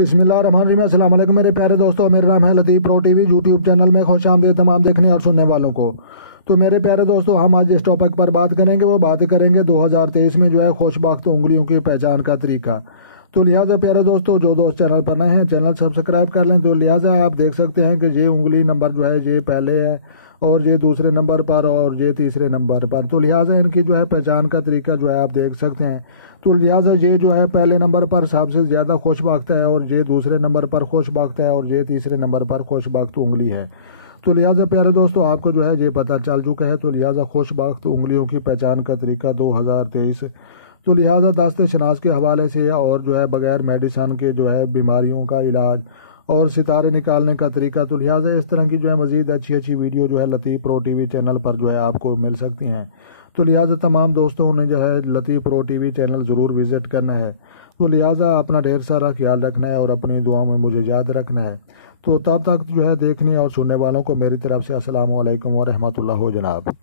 बिस्मिल्लाहिर्रहमानिर्रहीम। अस्सलाम वालेकुम मेरे प्यारे दोस्तों, मेरा नाम है लतीफ़ प्रो टीवी। यूट्यूब चैनल में खुश आमदीद तमाम देखने और सुनने वालों को। तो मेरे प्यारे दोस्तों, हम आज जिस टॉपिक पर बात करेंगे वो बात करेंगे 2023 में जो है खुशबख्त उंगलियों की पहचान का तरीका। तो लिहाजा प्यारे दोस्तों, जो दोस्त चैनल पर नए हैं चैनल सब्सक्राइब कर लें। तो लिहाजा आप देख सकते हैं कि ये उंगली नंबर जो है ये पहले है और ये दूसरे नंबर पर और ये तीसरे नंबर पर। तो लिहाजा इनकी जो है पहचान का तरीका जो है आप देख सकते हैं। तो लिहाजा ये जो है पहले नंबर पर सबसे ज़्यादा खुशबख्त है और ये दूसरे नंबर पर खुशबख्त है और ये तीसरे नंबर पर खुशबख्त उंगली है। तो लिहाजा प्यारे दोस्तों, आपको जो है ये पता चल चुका है। तो लिहाजा खुशबख्त उंगलियों की पहचान का तरीका 2023। तो लिहाजा दस्त शनास के हवाले से और जो है बगैर मेडिसन के जो है बीमारियों का इलाज और सितारे निकालने का तरीका। तो लिहाजा इस तरह की जो है मज़ीद अच्छी अच्छी वीडियो जो है लतीफ़ प्रो टीवी चैनल पर जो है आपको मिल सकती हैं। तो लिहाजा तमाम दोस्तों ने जो है लतीफ़ प्रो टीवी चैनल ज़रूर विज़िट करना है। तो लिहाजा अपना ढेर सारा ख्याल रखना है और अपनी दुआओं में मुझे याद रखना है। तो तब तक जो है देखने और सुनने वालों को मेरी तरफ से अस्सलाम वालेकुम व रहमतुल्लाह जनाब।